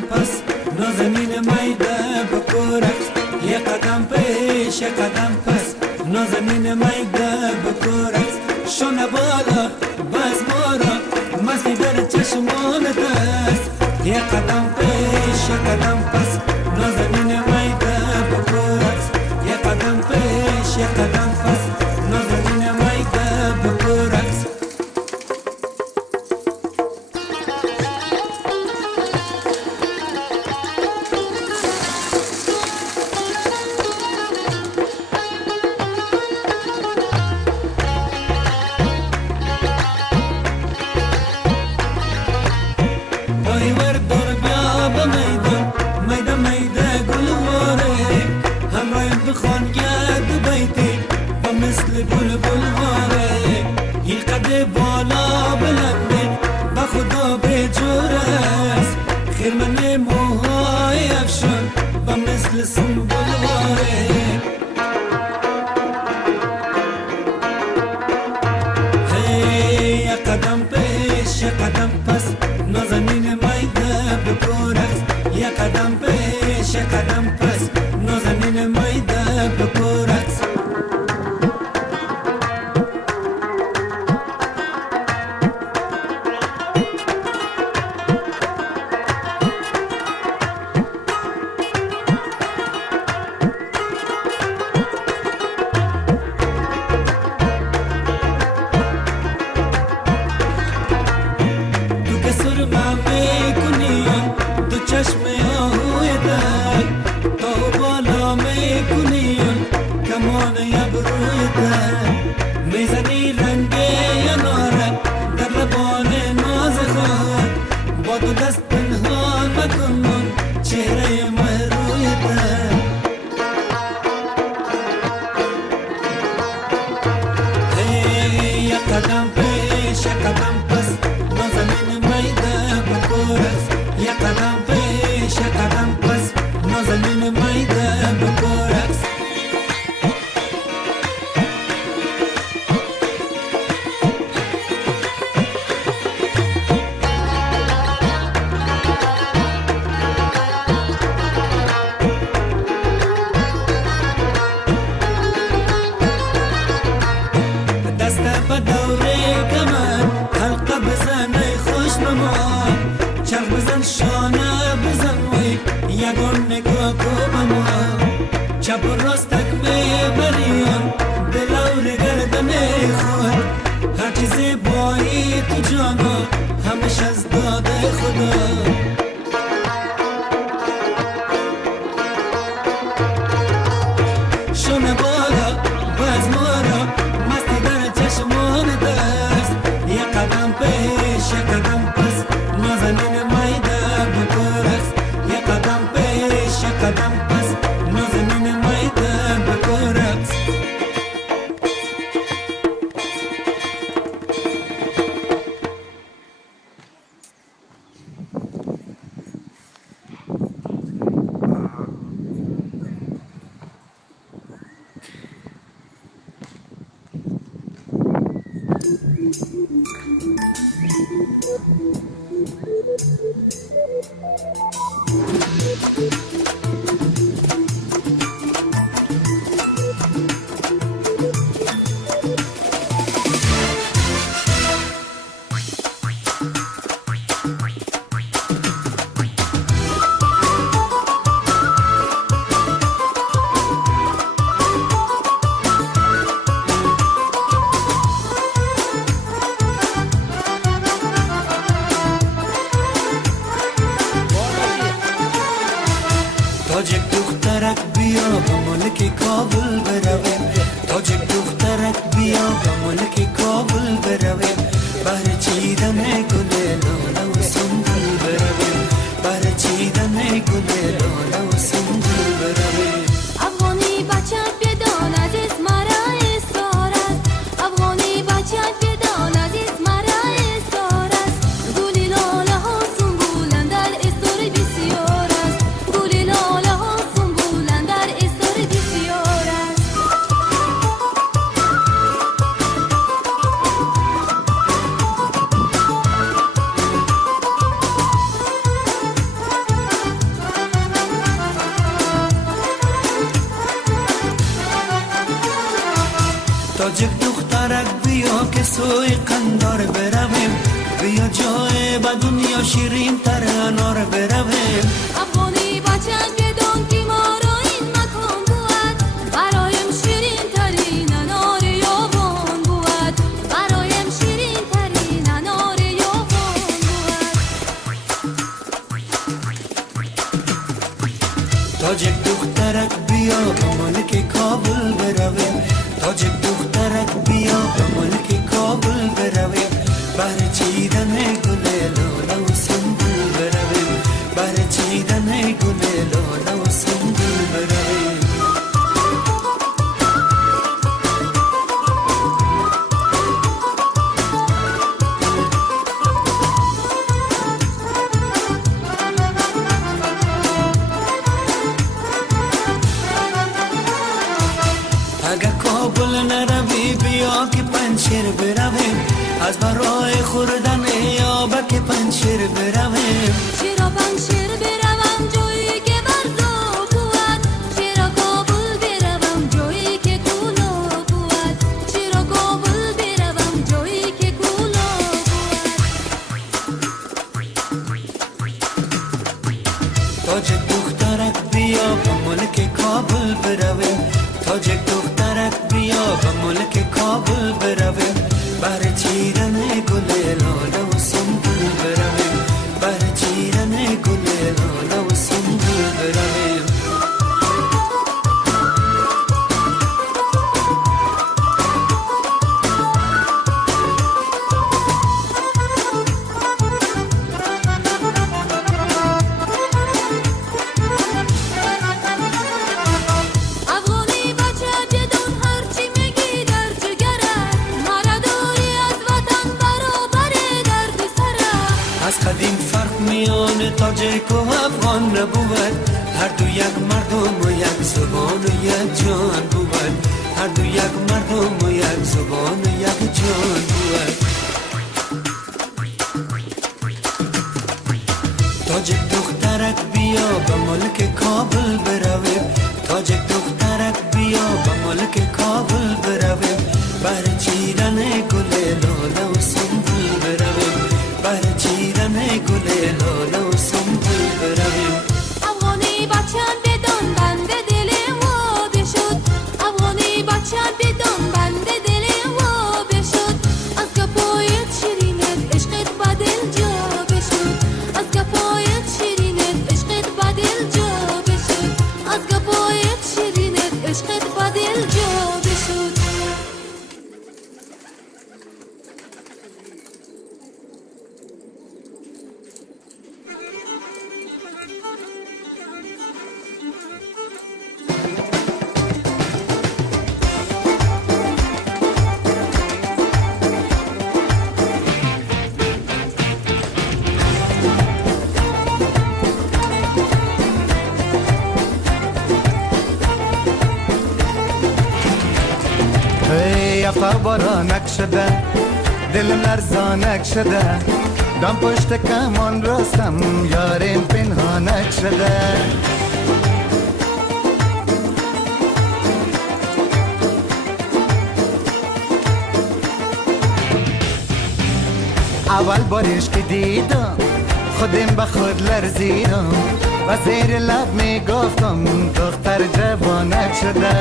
پس نازنین میده بکورت یه قدم پیش یه قدم پس نازنین میده بکورت شونه بالا بز مارا مستی در چشمان دست یه قدم پیش یه قدم پس نازنین میده بکورت یه قدم پیش یه قدم پس نازنین میده بکورت مثل بلبل واره این قد بالا بلنده با خدا به جور است خیرمن موهای افشان با مثل سنبل واره یه قدم پیش یه قدم پس نازنین میده بکورت یه قدم پیش یه قدم پس نازنین میده بکورت چشم آهوی در تا بالا میکنیم کمان ابروی در میزنی رنگ یناره در لبان ناز خود با دو دست پنهان مکنم چهره مهروی در یه قدم پیش یه قدم پس نازنین میده بکورت یه قدم پیش یه قدم پس نازنین میده بکورت دست به دوره کمر حلقه بزنه خوش نما چرخ بزن شانه بزن وی یگان نگاه کو به ما چپ و راستک میبریم دلور گردن خود هر چیزی بایی تو جانا همش از داده خدا شونه بالا باز مارا مستی در چشمان دست یه قدم پیش یه قدم پس نازنین میده بکورت یه قدم پیش یه قدم پس نازنین میده بکورت تاجک دخترک بیا به ملک کابل برویم تاجک دخترک بیا به ملک کابل برویم بهر چیدن گل لاله و سنبل برویم بهر چیدن گل لاله و سنبل برویم افغانی بچت بدان عزیز مرا اصرار است افغانی بچت بدان عزیز مرا اصرار است گل لاله ها سنبولن در استور بسیار است گل لاله ها سنبولن در استور بسیار است تاجک دخترک بیا که سوی قندار برویم بیا جای با دنیا شیرین تر انار برویم افغانی بچه بدون که ما را این مکان بود برایم شیرین ترین انار یابان بود برایم شیرین ترین انار یابان بود تاجک دخترک بیا به ملک کابل برویم تاجک دخترک بیا به ملک کابل برویم بر چیدن گل لاله و سنبل برویم بر چیدن گل لاله و سنبل برویم اگه کابل نروی بیا که پنشیر برویم از برای خوردن یابه که پنشیر برویم چرا پنشیر بروم جایی که برزا بود چرا کابل بروم جایی که کولا بود چرا کابل بروم جایی که کولا بود تاجک دخترک بیا به ملک کابل برویم تاجک دخترک بیا به ملک کابل برویم بر چیدن گل لاله و سنبل برویم بر چیدن گل لاله و سنبل برویم افغانی بچه بدون هرچی میگی در جگره مرا دوری از وطن برابر درد سره از قدیم فرق میان تاجک و افغان نبود هر دو یک مردم و یک زبان و یک جان بود هر دو یک مردم و یک زبان و یک جان بود تاجک دخترک بیا به ملک کابل برویم تاجک دخترک بیا به ملک کابل برویم بر چیدن گل لاله و سنبل برویم بر چیدن گل لاله و سنبل برویم افغانی بچه بدون بند دل و بشد افغانی بچه بدون بند دل و بشد از گپایت شیرینت عشقت با دل جا بشد از گپایت شیرینت عشقت با دل جا بشد از گپایت شیرینت عشقت با دل جا بشد یفا بارانک شده دلم لرزانک شده دم پشت کمان راستم یارم پنهانک شده اول بارش که دیدم خودم به خود لرزیدم و زیر لب می گفتم دختر جوانک شده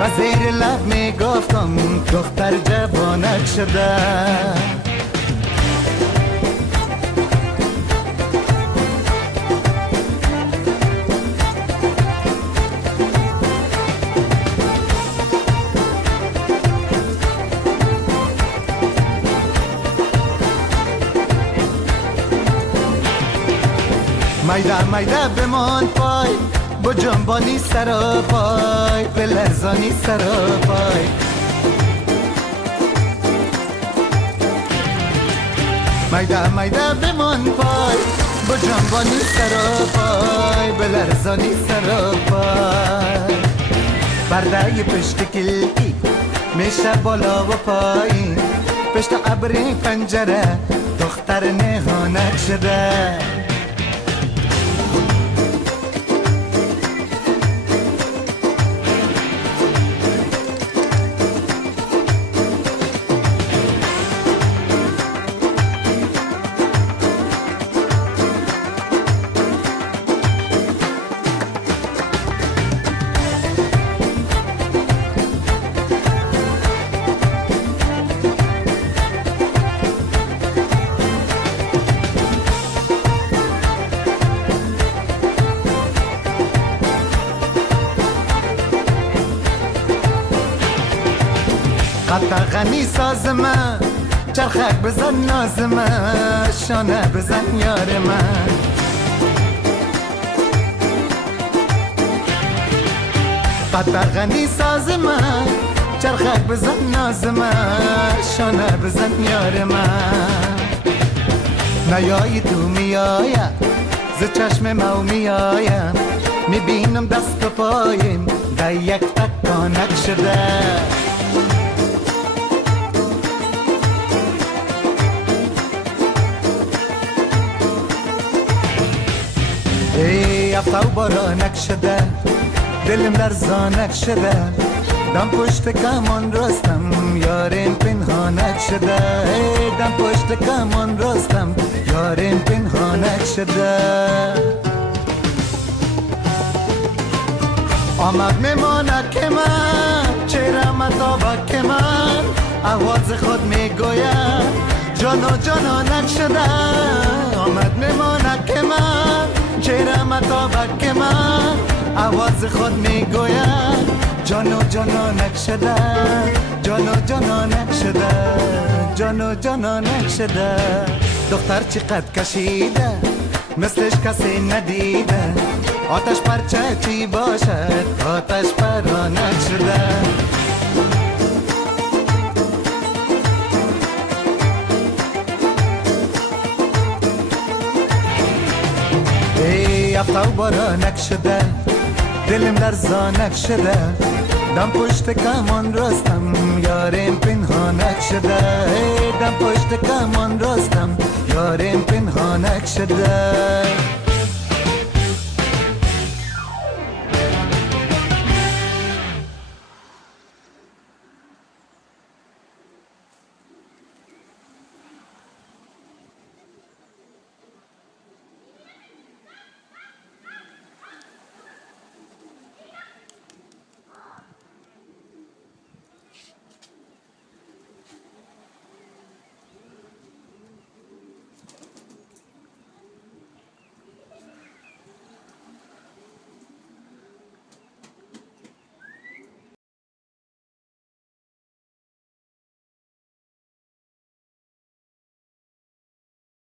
و زیر لب می گفتم دختر جوانک شده میده میده بمان پای با جنبانی سرا پای به لرزانی سرا پای میده میده بمان پای با جنبانی سرا پای به لرزانی سرا پای برده پشت کلکی میشه بالا و پایین پشت ابر پنجره دختر نهانک شده قطع ساز من چرخک بزن ناز من شانه بزن یار من قطع ساز من چرخک بزن ناز من شانه بزن یار من نیایی تو میایم ز چشم مو میایم میبینم دست و پایم در یک تکانک شده ای افتا و بارانک شده دلم لرزانک شده دم پشت کمان راستم یارم پنهانک شده ای دم پشت کمان راستم یارم پنهانک شده آمد میمانه که من چهره مطابق که من آواز خود میگوید جان و جانانک شده آمد میمانه که من چهره مطابق که من آواز خود میگوید جان و جانانک شده جان و جانانک شده جان و جانانک شده دختر چی قد کشیده مثلش کسی ندیده آتش پرچه چی باشد آتش پرانک شده ای افتا و بارانک شده دلم لرزانک شده دم پشت کمان راستم یارم پنهانک شده ای دم پشت کمان راستم یارم پنهانک شده